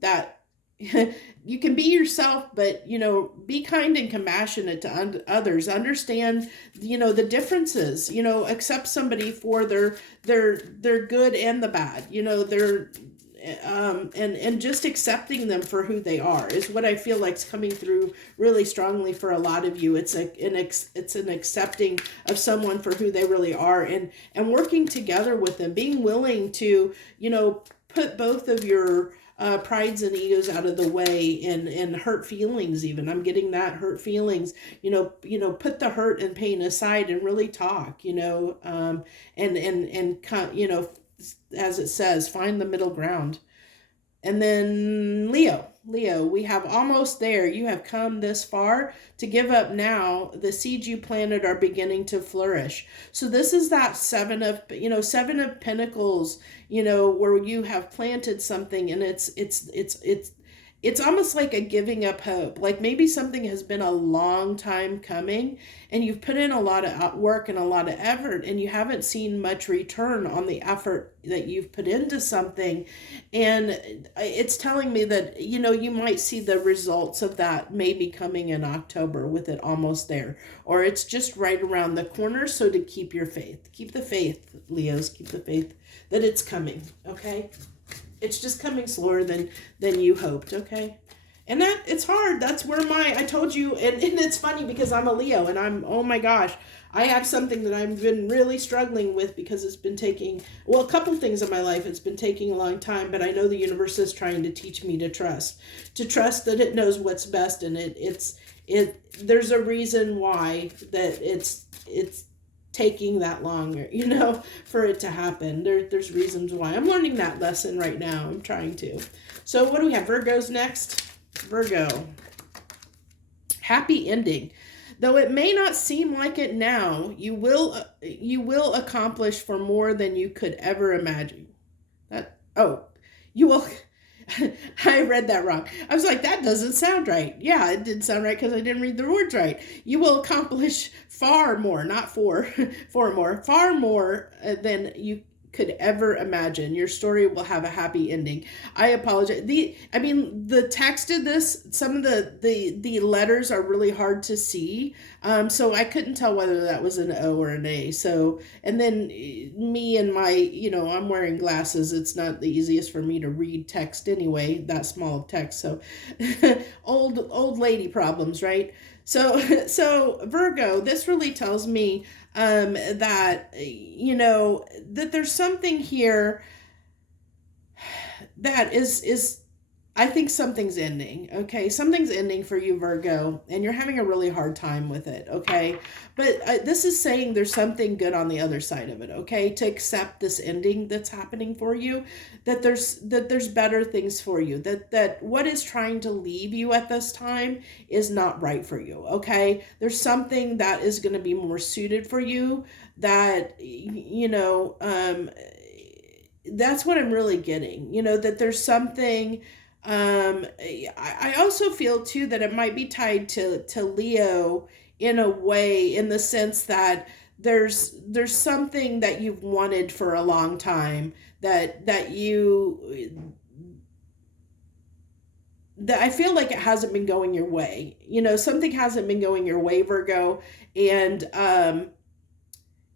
that you can be yourself, but be kind and compassionate to others. Understand, the differences. Accept somebody for their good and the bad. Their and just accepting them for who they are is what I feel like's coming through really strongly for a lot of you. It's an accepting of someone for who they really are, and working together with them, being willing to put both of your prides and egos out of the way, and hurt feelings. Even I'm getting that hurt feelings. Put the hurt and pain aside and really talk. And as it says, find the middle ground. And then Leo, we have almost there. You have come this far. To give up now, the seeds you planted are beginning to flourish. So this is that seven of pentacles, where you have planted something, and it's almost like a giving up hope. Like maybe something has been a long time coming, and you've put in a lot of work and a lot of effort, and you haven't seen much return on the effort that you've put into something. And it's telling me that, you might see the results of that maybe coming in October, with it almost there, or it's just right around the corner. So to keep your faith, keep the faith, Leos, keep the faith that it's coming. Okay. It's just coming slower than you hoped, okay? And that, it's hard. That's where I told you, and it's funny because I'm a Leo, and oh my gosh, I have something that I've been really struggling with, because it's been taking, a couple things in my life. It's been taking a long time, but I know the universe is trying to teach me to trust that it knows what's best, and there's a reason why that it's taking that long, for it to happen. There's reasons why. I'm learning that lesson right now. I'm trying to. So what do we have? Virgo's next. Virgo. Happy ending. Though it may not seem like it now, you will accomplish for more than you could ever imagine. You will. I read that wrong. I was like, that doesn't sound right. Yeah, it didn't sound right because I didn't read the words right. You will accomplish far more, not far more than you could ever imagine. Your story will have a happy ending. I apologize. The text of this, some of the letters are really hard to see. So I couldn't tell whether that was an O or an A. So, and then me and my, I'm wearing glasses. It's not the easiest for me to read text anyway, that small of text. So old lady problems, right? So Virgo, this really tells me that that there's something here that is I think something's ending, okay? Something's ending for you, Virgo, and you're having a really hard time with it, okay? But this is saying there's something good on the other side of it, okay? To accept this ending that's happening for you, that there's better things for you, that what is trying to leave you at this time is not right for you, okay? There's something that is going to be more suited for you, that, that's what I'm really getting, that there's something. I also feel too that it might be tied to Leo in a way, in the sense that there's something that you've wanted for a long time, that I feel like it hasn't been going your way. Something hasn't been going your way, Virgo, and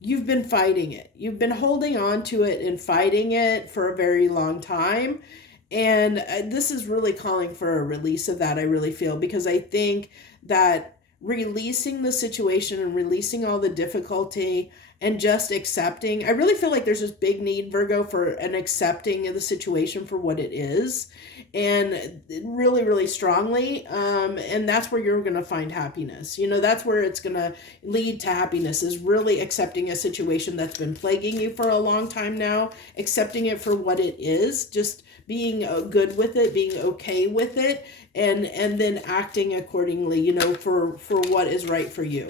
you've been fighting it. You've been holding on to it and fighting it for a very long time. And this is really calling for a release of that, I really feel, because I think that releasing the situation and releasing all the difficulty and just accepting, I really feel like there's this big need, Virgo, for an accepting of the situation for what it is, and really, really strongly. And that's where you're going to find happiness. That's where it's going to lead to happiness, is really accepting a situation that's been plaguing you for a long time now, accepting it for what it is, just being good with it, being okay with it, and then acting accordingly, for what is right for you,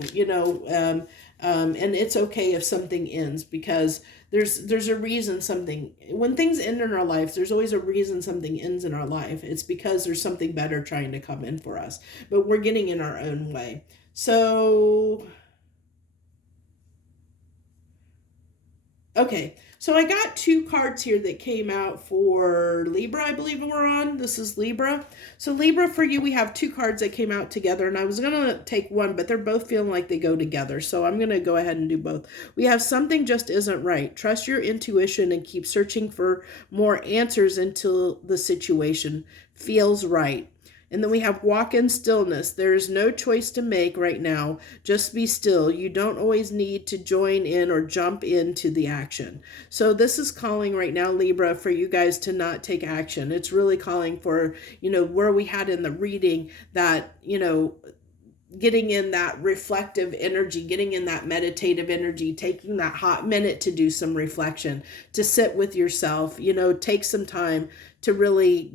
and it's okay if something ends, because there's a reason when things end in our life, there's always a reason something ends in our life. It's because there's something better trying to come in for us, but we're getting in our own way. So Okay, so I got two cards here that came out for Libra, I believe we're on. This is Libra. So Libra, for you, we have two cards that came out together, and I was going to take one, but they're both feeling like they go together. So I'm going to go ahead and do both. We have something just isn't right. Trust your intuition and keep searching for more answers until the situation feels right. And then we have walk in stillness. There is no choice to make right now. Just be still. You don't always need to join in or jump into the action. So this is calling right now, Libra, for you guys to not take action. It's really calling for, where we had in the reading that, getting in that reflective energy, getting in that meditative energy, taking that hot minute to do some reflection, to sit with yourself, take some time to really,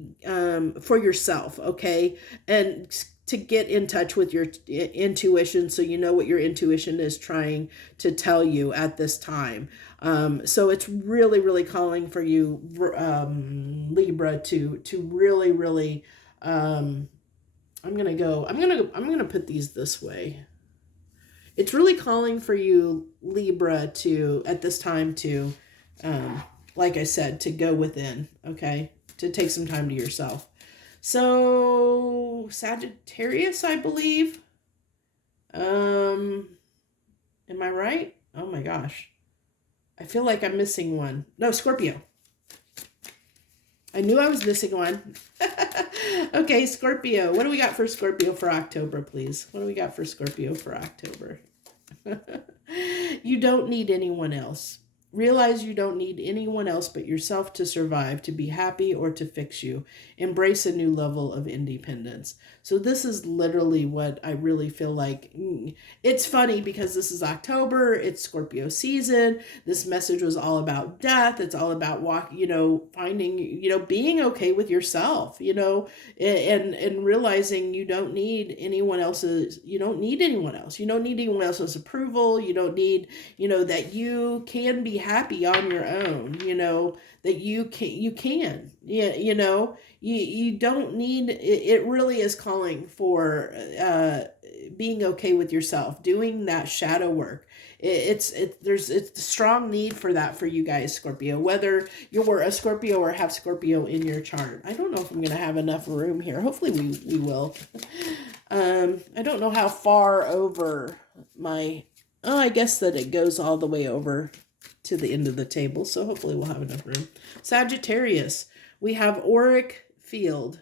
for yourself, okay? And to get in touch with your intuition so you know what your intuition is trying to tell you at this time. So it's really, really calling for you, Libra, to really, really, I'm gonna put these this way. It's really calling for you, Libra, to at this time to, like I said, to go within, okay, to take some time to yourself. So Sagittarius, I believe. Am I right? Oh my gosh, I feel like I'm missing one. No, Scorpio. I knew I was missing one. Okay, Scorpio. What do we got for Scorpio for October, please? What do we got for Scorpio for October? You don't need anyone else. Realize you don't need anyone else but yourself to survive, to be happy, or to fix you. Embrace a new level of independence. So this is literally what I really feel like. It's funny because this is October, it's Scorpio season. This message was all about death. It's all about finding, being okay with yourself, and realizing you don't need anyone else's, you don't need anyone else. You don't need anyone else's approval. You don't need, that you can be happy on your own, that you can, you don't need, it really is calling for being okay with yourself, doing that shadow work. It's a strong need for that for you guys, Scorpio, whether you're a Scorpio or have Scorpio in your chart. I don't know if I'm going to have enough room here. Hopefully we will. I don't know how far over I guess that it goes all the way over to the end of the table, so hopefully we'll have enough room. Sagittarius, we have auric field.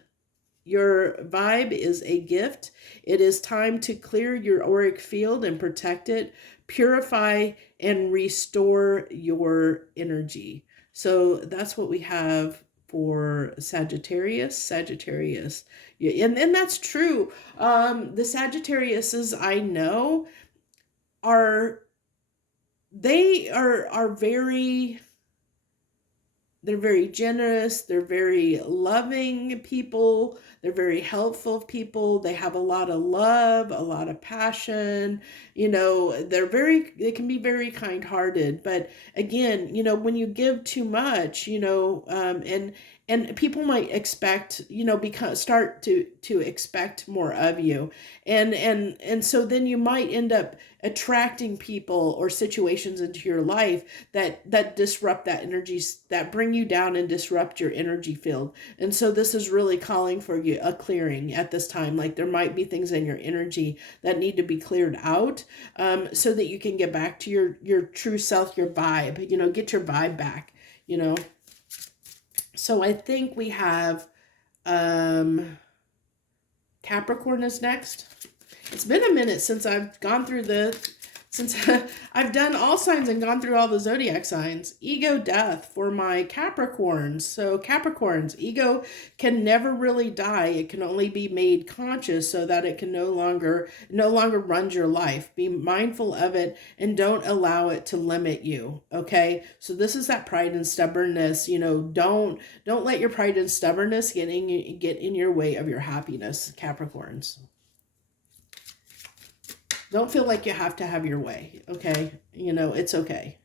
Your vibe is a gift. It is time to clear your auric field and protect it, purify and restore your energy. So that's what we have for Sagittarius. Yeah, and that's true. The Sagittariuses I know are very, they're very generous, they're very loving people, they're very helpful people, they have a lot of love, a lot of passion, they can be very kind-hearted, but again, when you give too much, and people might expect, start to expect more of you, and so then you might end up attracting people or situations into your life that disrupt that energy, that bring you down and disrupt your energy field. And so this is really calling for you a clearing at this time. Like there might be things in your energy that need to be cleared out, so that you can get back to your true self, your vibe, get your vibe back, So I think we have Capricorn is next. It's been a minute since I've gone through since I've done all signs and gone through all the zodiac signs. Ego death for my Capricorns. So Capricorns, ego can never really die. It can only be made conscious so that it can no longer runs your life. Be mindful of it and don't allow it to limit you. Okay. So this is that pride and stubbornness. Don't let your pride and stubbornness get in your way of your happiness, Capricorns. Don't feel like you have to have your way, okay? It's okay.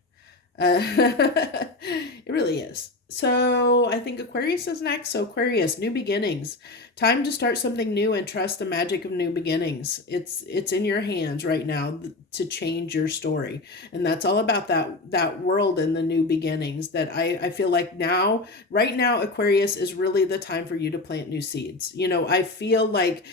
It really is. So I think Aquarius is next. So Aquarius, new beginnings. Time to start something new and trust the magic of new beginnings. It's in your hands right now to change your story. And that's all about that world and the new beginnings that I feel like now, right now, Aquarius is really the time for you to plant new seeds. I feel like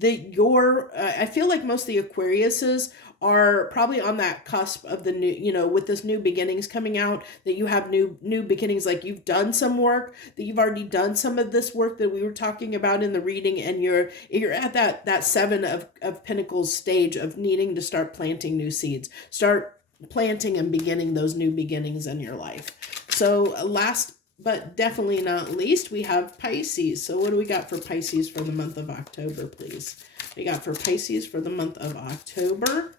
I feel like most of the Aquariuses are probably on that cusp of the new, with this new beginnings coming out, that you have new beginnings, like you've done some work, that you've already done some of this work that we were talking about in the reading, and you're at that seven of pentacles stage of needing to start planting new seeds, start planting and beginning those new beginnings in your life. So last but definitely not least, we have Pisces. So what do we got for Pisces for the month of October, please? We got for Pisces for the month of October.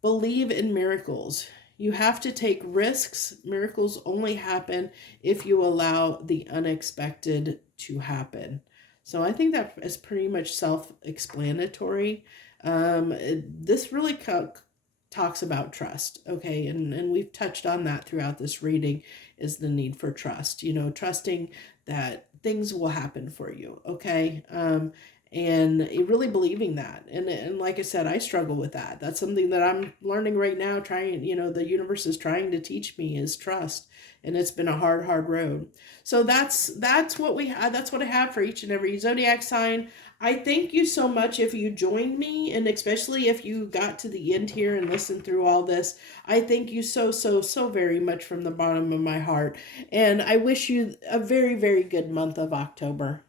Believe in miracles. You have to take risks. Miracles only happen if you allow the unexpected to happen. So I think that is pretty much self-explanatory. This really talks about trust, okay? And we've touched on that throughout this reading, is the need for trust. Trusting that things will happen for you, okay? And really believing that. And like I said, I struggle with that. That's something that I'm learning right now, trying, the universe is trying to teach me, is trust. And it's been a hard road. So that's what we have. That's what I have for each and every zodiac sign. I thank you so much if you joined me, and especially if you got to the end here and listened through all this. I thank you so very much from the bottom of my heart. And I wish you a very, very good month of October.